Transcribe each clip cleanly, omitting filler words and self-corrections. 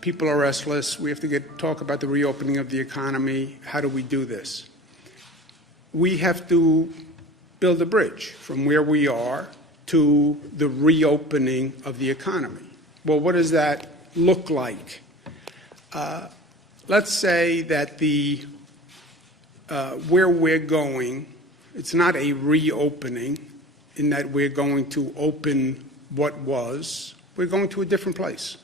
People are restless. We have to talk about the reopening of the economy. How do we do this? We have to build a bridge from where we are to the reopening of the economy. Well, what does that look like? Let's say that where we're going, it's not a reopening in that we're going to open what was. We're going to a different place.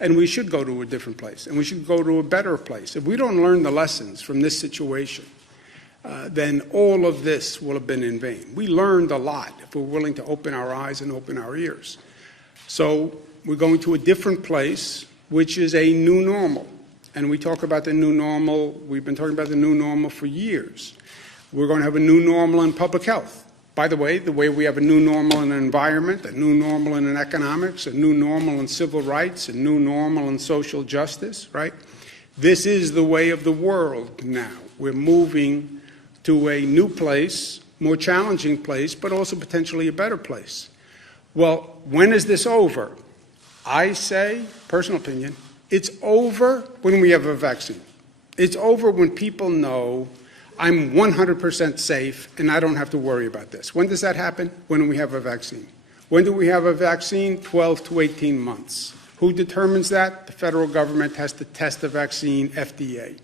And we should go to a different place. And we should go to a better place. If we don't learn the lessons from this situation, then all of this will have been in vain. We learned a lot if we're willing to open our eyes and open our ears. So we're going to a different place, which is a new normal. And we talk about the new normal. We've been talking about the new normal for years. We're going to have a new normal in public health. By the way we have a new normal in the environment, a new normal in economics, a new normal in civil rights, a new normal in social justice, right? This is the way of the world now. We're moving to a new place, more challenging place, but also potentially a better place. Well, when is this over? I say, personal opinion, it's over when we have a vaccine. It's over when people know I'm 100% safe and I don't have to worry about this. When does that happen? When we have a vaccine. When do we have a vaccine? 12 to 18 months. Who determines that? The federal government has to test the vaccine, FDA.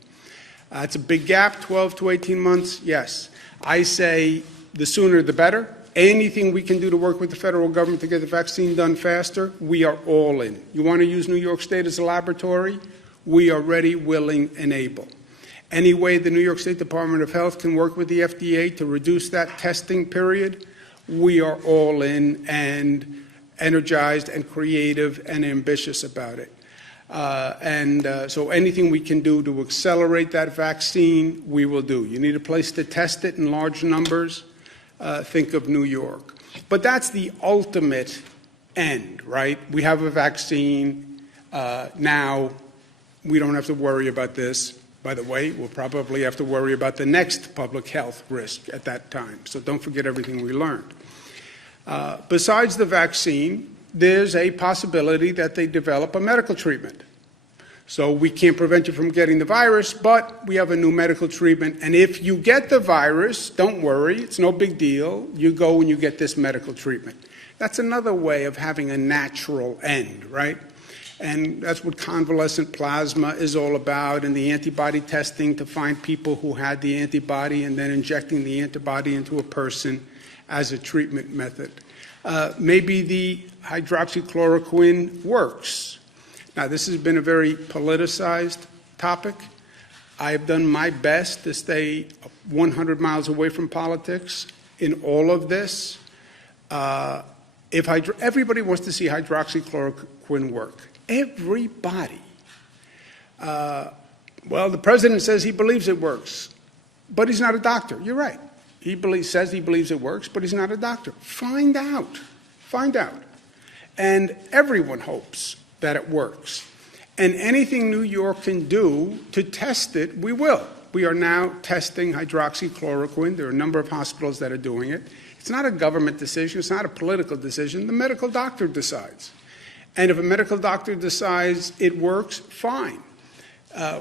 It's a big gap, 12 to 18 months, yes. I say the sooner the better. Anything we can do to work with the federal government to get the vaccine done faster, we are all in. You want to use New York State as a laboratory? We are ready, willing, and able. Any way the New York State Department of Health can work with the FDA to reduce that testing period, we are all in and energized and creative and ambitious about it. So anything we can do to accelerate that vaccine, we will do. You need a place to test it in large numbers. Think of New York. But that's the ultimate end, right? We have a vaccine. Now we don't have to worry about this. By the way, we'll probably have to worry about the next public health risk at that time. So don't forget everything we learned. Besides the vaccine, there's a possibility that they develop a medical treatment. So we can't prevent you from getting the virus, but we have a new medical treatment. And if you get the virus, don't worry, it's no big deal. You go and you get this medical treatment. That's another way of having a natural end, right? And that's what convalescent plasma is all about, and the antibody testing to find people who had the antibody and then injecting the antibody into a person as a treatment method. Maybe the hydroxychloroquine works. Now, this has been a very politicized topic. I have done my best to stay 100 miles away from politics in all of this. Everybody wants to see hydroxychloroquine work. Everybody. Well, the president says he believes it works, but he's not a doctor. You're right. He says he believes it works, but he's not a doctor. Find out. Find out. And everyone hopes that it works. And anything New York can do to test it, we will. We are now testing hydroxychloroquine. There are a number of hospitals that are doing it. It's not a government decision. It's not a political decision. The medical doctor decides. And if a medical doctor decides it works, fine.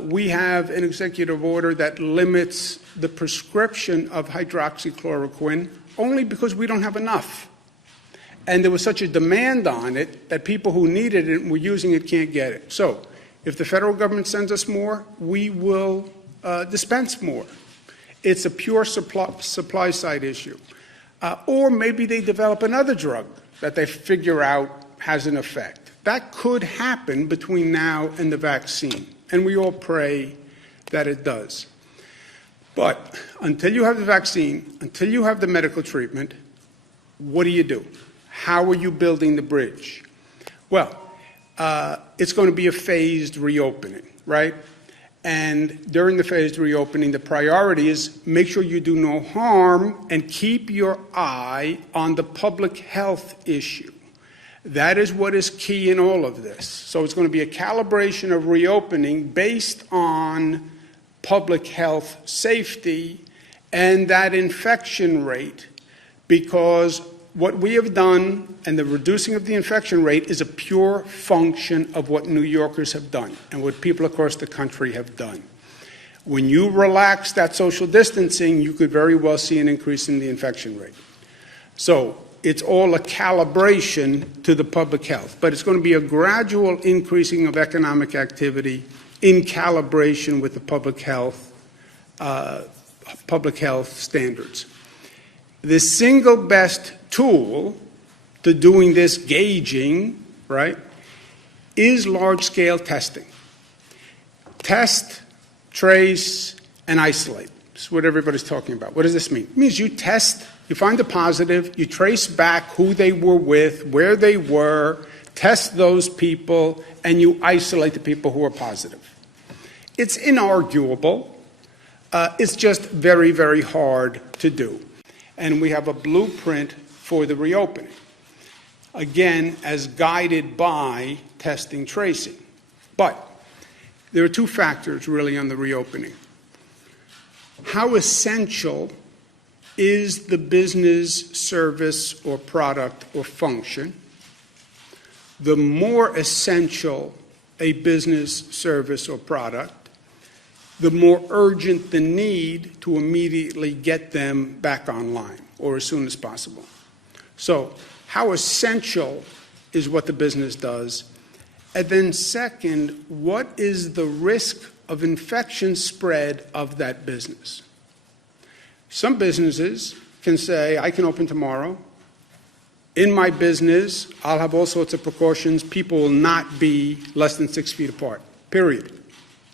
We have an executive order that limits the prescription of hydroxychloroquine only because we don't have enough. And there was such a demand on it that people who needed it and were using it can't get it. So if the federal government sends us more, we will dispense more. It's a pure supply side issue. Or maybe they develop another drug that they figure out has an effect. That could happen between now and the vaccine, and we all pray that it does. But until you have the vaccine, until you have the medical treatment, what do? How are you building the bridge? Well, it's going to be a phased reopening, right? And during the phased reopening, the priority is make sure you do no harm and keep your eye on the public health issue. That is what is key in all of this. So it's going to be a calibration of reopening based on public health safety and that infection rate, because what we have done and the reducing of the infection rate is a pure function of what New Yorkers have done and what people across the country have done. When you relax that social distancing, you could very well see an increase in the infection rate. So it's all a calibration to the public health, but it's going to be a gradual increasing of economic activity in calibration with the public health standards. The single best tool to doing this gauging, right, is large-scale testing. Test, trace, and isolate. This is what everybody's talking about. What does this mean? It means you test, you find a positive, you trace back who they were with, where they were, test those people, and you isolate the people who are positive. It's inarguable. It's just very, very hard to do. And we have a blueprint for the reopening, again, as guided by testing, tracing. But there are two factors really on the reopening. How essential is the business, service, or product or function? The more essential a business, service, or product, the more urgent the need to immediately get them back online or as soon as possible. So how essential is what the business does? And then second, what is the risk of infection spread of that business? Some businesses can say, I can open tomorrow. In my business, I'll have all sorts of precautions. People will not be less than 6 feet apart, period.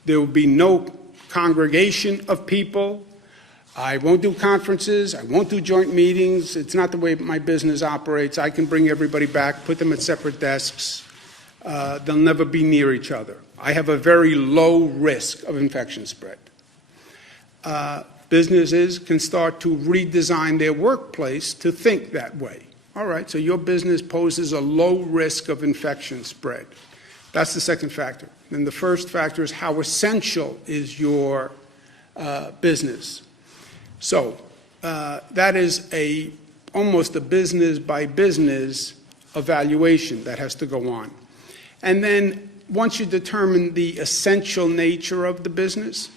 There will be no congregation of people. I won't do conferences. I won't do joint meetings. It's not the way my business operates. I can bring everybody back, put them at separate desks. They'll never be near each other. I have a very low risk of infection spread. Businesses can start to redesign their workplace to think that way. All right, so your business poses a low risk of infection spread. That's the second factor. Then the first factor is how essential is your business. So that is almost a business by business evaluation that has to go on. And then once you determine the essential nature of the business,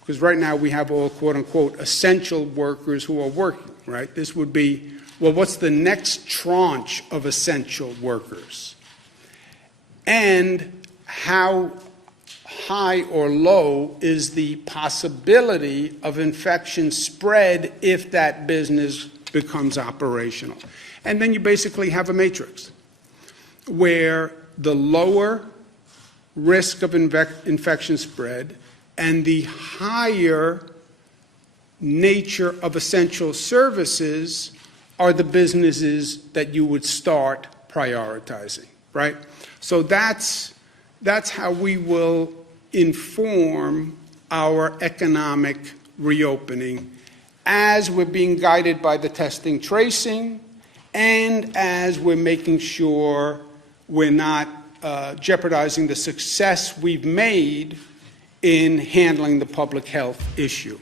because right now we have all quote unquote essential workers who are working, right? This would be, well, what's the next tranche of essential workers? And how high or low is the possibility of infection spread if that business becomes operational? And then you basically have a matrix where the lower risk of infection spread and the higher nature of essential services are the businesses that you would start prioritizing, right? So that's how we will inform our economic reopening as we're being guided by the testing, tracing, and as we're making sure we're not jeopardizing the success we've made in handling the public health issue.